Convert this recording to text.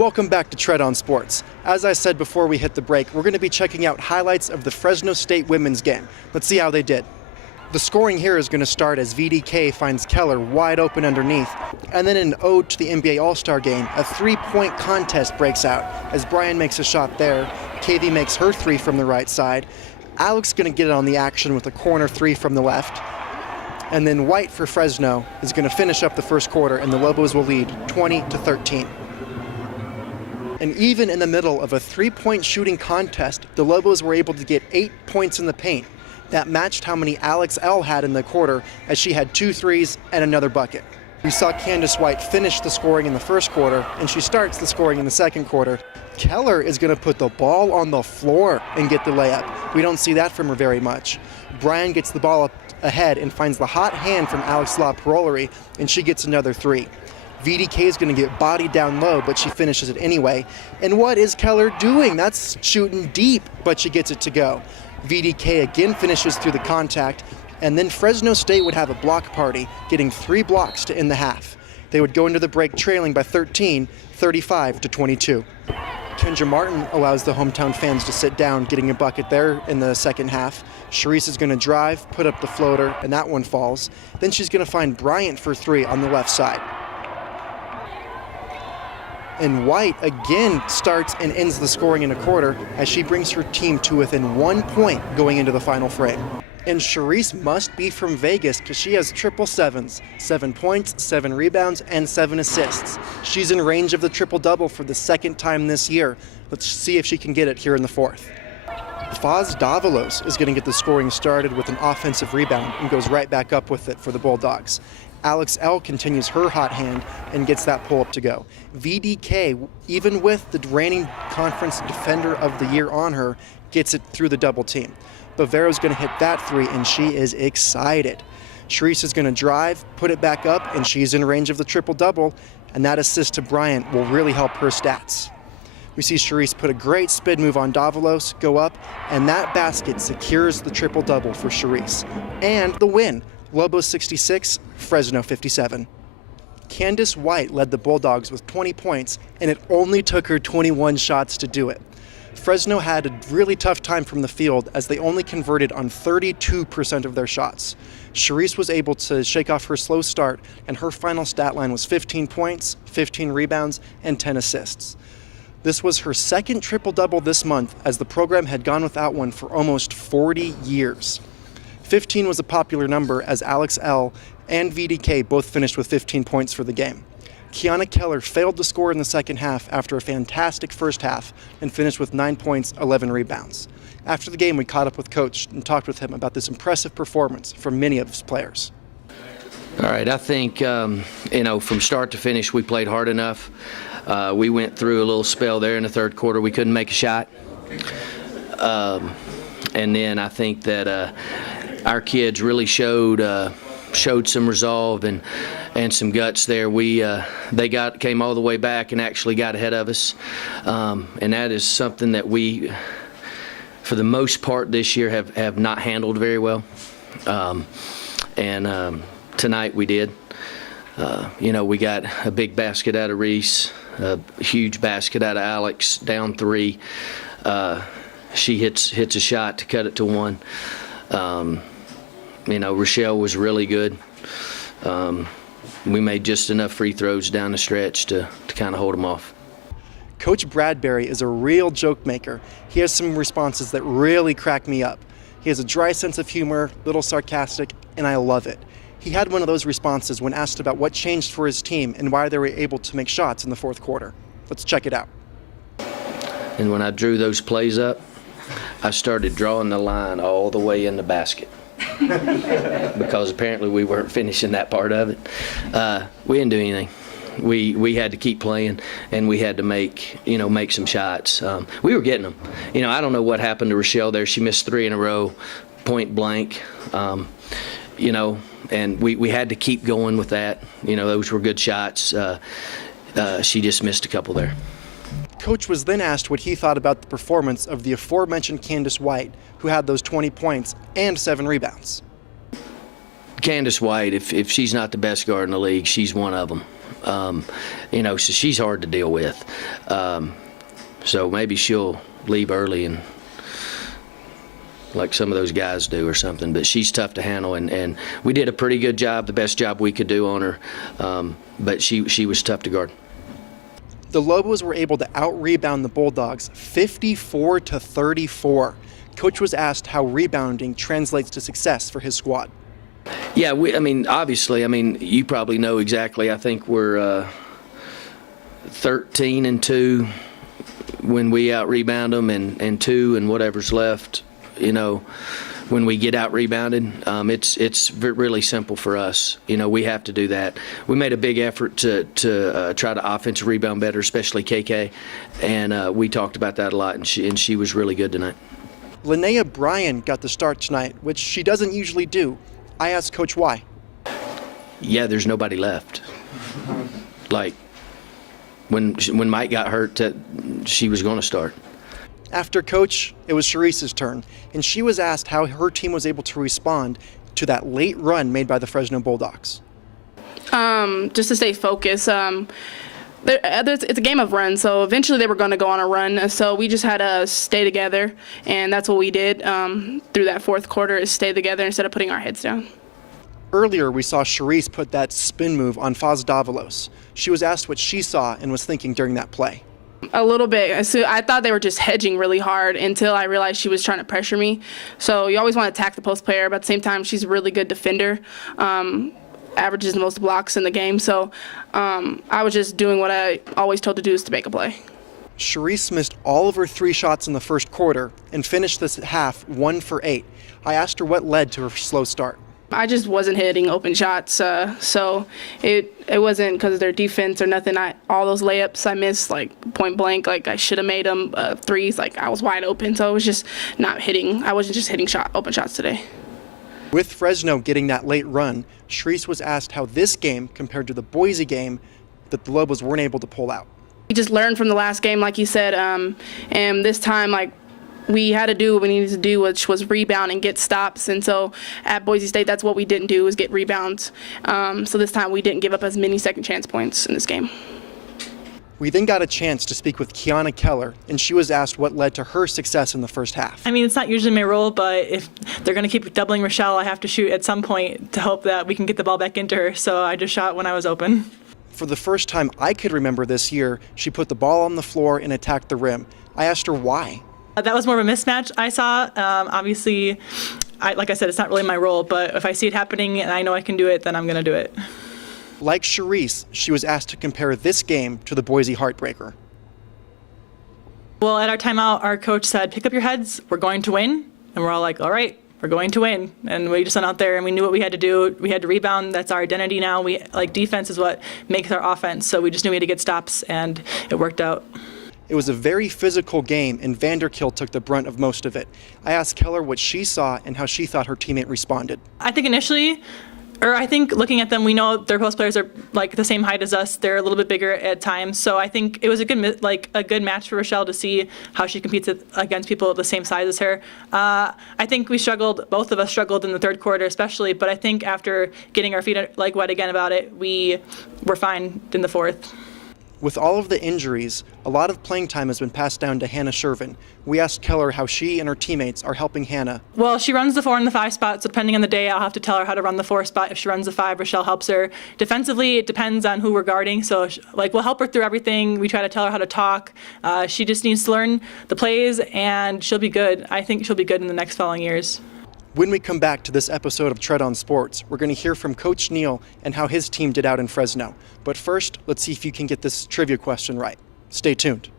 Welcome back to Tread on Sports. As I said before we hit the break, we're going to be checking out highlights of the Fresno State women's game. Let's see how they did. The scoring here is going to start as VDK finds Keller wide open underneath, and then in an ode to the NBA All-Star game, a three-point contest breaks out as Brian makes a shot there. KV makes her three from the right side. Alex going to get it on the action with a corner three from the left. And then White for Fresno is going to finish up the first quarter, and the Lobos will lead 20-13. And even in the middle of a three-point shooting contest, the Lobos were able to get 8 points in the paint. That matched how many Alex L. had in the quarter, as she had 2 threes and another bucket. We saw Candace White finish the scoring in the first quarter, and she starts the scoring in the second quarter. Keller is going to put the ball on the floor and get the layup. We don't see that from her very much. Brian gets the ball up ahead and finds the hot hand from Alex La Parolari, and she gets another three. VDK is going to get bodied down low, but she finishes it anyway. And what is Keller doing? That's shooting deep, but she gets it to go. VDK again finishes through the contact, and then Fresno State would have a block party, getting 3 blocks to end the half. They would go into the break trailing by 13, 35-22. Kendra Martin allows the hometown fans to sit down, getting a bucket there in the second half. Cherise is going to drive, put up the floater, and that one falls. Then she's going to find Bryant for 3 on the left side. And White again starts and ends the scoring in a quarter as she brings her team to within 1 point going into the final frame. And Cherise must be from Vegas because she has triple sevens, 7 points, 7 rebounds, and 7 assists. She's in range of the triple-double for the second time this year. Let's see if she can get it here in the fourth. Faz Davalos is going to get the scoring started with an offensive rebound and goes right back up with it for the Bulldogs. Alex L. continues her hot hand and gets that pull-up to go. VDK, even with the reigning conference defender of the year on her, gets it through the double team. Bavaro's going to hit that 3, and she is excited. Cherise is going to drive, put it back up, and she's in range of the triple-double, and that assist to Bryant will really help her stats. We see Cherise put a great spin move on Davalos, go up, and that basket secures the triple-double for Cherise. And the win. Lobos 66, Fresno 57. Candace White led the Bulldogs with 20 points, and it only took her 21 shots to do it. Fresno had a really tough time from the field as they only converted on 32% of their shots. Cherise was able to shake off her slow start, and her final stat line was 15 points, 15 rebounds, and 10 assists. This was her second triple-double this month, as the program had gone without one for almost 40 years. 15 was a popular number as Alex L. and VDK both finished with 15 points for the game. Kianna Keller failed to score in the second half after a fantastic first half and finished with 9 points, 11 rebounds. After the game, we caught up with Coach and talked with him about this impressive performance from many of his players. All right, I think, from start to finish, we played hard enough. We went through a little spell there in the third quarter. We couldn't make a shot. And then I think that our kids really showed some resolve and some guts there. They came all the way back and actually got ahead of us, and that is something that we, for the most part this year, have not handled very well. Tonight we did. We got a big basket out of Reese, a huge basket out of Alex, down 3. She hits a shot to cut it to 1. Rochelle was really good. We made just enough free throws down the stretch to kind of hold them off. Coach Bradbury is a real joke maker. He has some responses that really crack me up. He has a dry sense of humor, little sarcastic, and I love it. He had one of those responses when asked about what changed for his team and why they were able to make shots in the fourth quarter. Let's check it out. And when I drew those plays up, I started drawing the line all the way in the basket. Because apparently we weren't finishing that part of it. We didn't do anything. We had to keep playing, and we had to make some shots. We were getting them. I don't know what happened to Rochelle there. She missed 3 in a row, point blank. And we had to keep going with that. Those were good shots. She just missed a couple there. Coach was then asked what he thought about the performance of the aforementioned Candace White, who had those 20 points and 7 rebounds. Candace White, if she's not the best guard in the league, she's one of them. So she's hard to deal with. So maybe she'll leave early and like some of those guys do or something, but she's tough to handle, and we did a pretty good job, the best job we could do on her, but she was tough to guard. The Lobos were able to out-rebound the Bulldogs 54-34. Coach was asked how rebounding translates to success for his squad. Yeah, obviously, you probably know exactly. I think we're 13-2 when we out-rebound them, and 2 and whatever's left, when we get out-rebounded. It's really simple for us. We have to do that. We made a big effort to try to offensive rebound better, especially KK, and we talked about that a lot, and she was really good tonight. Linnea Bryan got the start tonight, which she doesn't usually do. I asked Coach why. Yeah, there's nobody left. Like, when Mike got hurt, she was going to start. After Coach, it was Cherise's turn, and she was asked how her team was able to respond to that late run made by the Fresno Bulldogs. Just to stay focused. It's a game of runs, so eventually they were going to go on a run, so we just had to stay together, and that's what we did through that fourth quarter, is stay together instead of putting our heads down. Earlier, we saw Cherise put that spin move on Faz Davalos. She was asked what she saw and was thinking during that play. A little bit. So I thought they were just hedging really hard until I realized she was trying to pressure me. So you always want to attack the post player, but at the same time, she's a really good defender. Averages the most blocks in the game. So I was just doing what I always told to do, is to make a play. Cherise missed all of her 3 shots in the first quarter and finished this half 1 for 8. I asked her what led to her slow start. I just wasn't hitting open shots, so it wasn't because of their defense or nothing. All those layups I missed, like point blank, like I should have made them. Threes, like I was wide open, so I was just not hitting. I wasn't just hitting open shots today. With Fresno getting that late run, Cherise was asked how this game compared to the Boise game that the Lobos weren't able to pull out. We just learned from the last game, like you said, and this time, like, we had to do what we needed to do, which was rebound and get stops. And so at Boise State, that's what we didn't do, was get rebounds. So this time we didn't give up as many second chance points in this game. We then got a chance to speak with Kianna Keller, and she was asked what led to her success in the first half. It's not usually my role, but if they're going to keep doubling Rochelle, I have to shoot at some point to hope that we can get the ball back into her. So I just shot when I was open. For the first time I could remember this year, she put the ball on the floor and attacked the rim. I asked her why. That was more of a mismatch I saw. Obviously, like I said, it's not really my role, but if I see it happening and I know I can do it, then I'm going to do it. Like Cherise, she was asked to compare this game to the Boise Heartbreaker. Well, at our timeout, our coach said, pick up your heads, we're going to win. And we're all like, all right, we're going to win. And we just went out there and we knew what we had to do. We had to rebound. That's our identity now. Defense is what makes our offense. So we just knew we had to get stops, and it worked out. It was a very physical game, and Vanderkill took the brunt of most of it. I asked Keller what she saw and how she thought her teammate responded. I think initially, I think looking at them, we know their post players are like the same height as us. They're a little bit bigger at times. So I think it was a good match for Rochelle to see how she competes against people the same size as her. I think both of us struggled in the third quarter especially, but I think after getting our feet wet again about it, we were fine in the fourth. With all of the injuries, a lot of playing time has been passed down to Hannah Shervin. We asked Keller how she and her teammates are helping Hannah. Well, she runs the 4 and the 5 spot, so depending on the day, I'll have to tell her how to run the 4 spot. If she runs the 5, Rochelle helps her. Defensively, it depends on who we're guarding, so we'll help her through everything. We try to tell her how to talk. She just needs to learn the plays, and she'll be good. I think she'll be good in the next following years. When we come back to this episode of Tread on Sports, we're going to hear from Coach Neal and how his team did out in Fresno. But first, let's see if you can get this trivia question right. Stay tuned.